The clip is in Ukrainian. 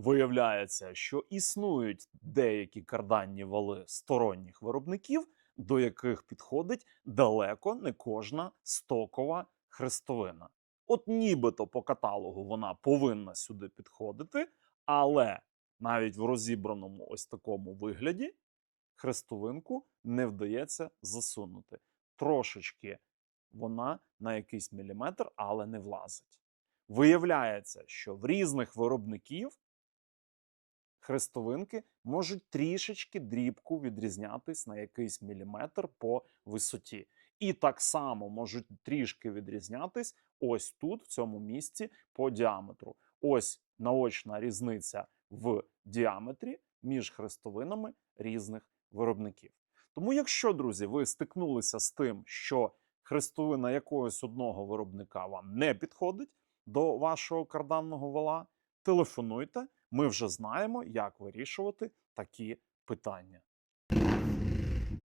Виявляється, що існують деякі карданні вали сторонніх виробників, до яких підходить далеко не кожна стокова хрестовина. От нібито по каталогу вона повинна сюди підходити, але навіть в розібраному ось такому вигляді хрестовинку не вдається засунути. Трошечки вона на якийсь міліметр, але не влазить. Виявляється, що в різних виробників хрестовинки можуть трішечки дрібку відрізнятись на якийсь міліметр по висоті. І так само можуть трішки відрізнятись ось тут, в цьому місці, по діаметру. Ось наочна різниця в діаметрі між хрестовинами різних виробників. Тому, якщо, друзі, ви стикнулися з тим, що хрестовина якогось одного виробника вам не підходить до вашого карданного вала, телефонуйте, ми вже знаємо, як вирішувати такі питання.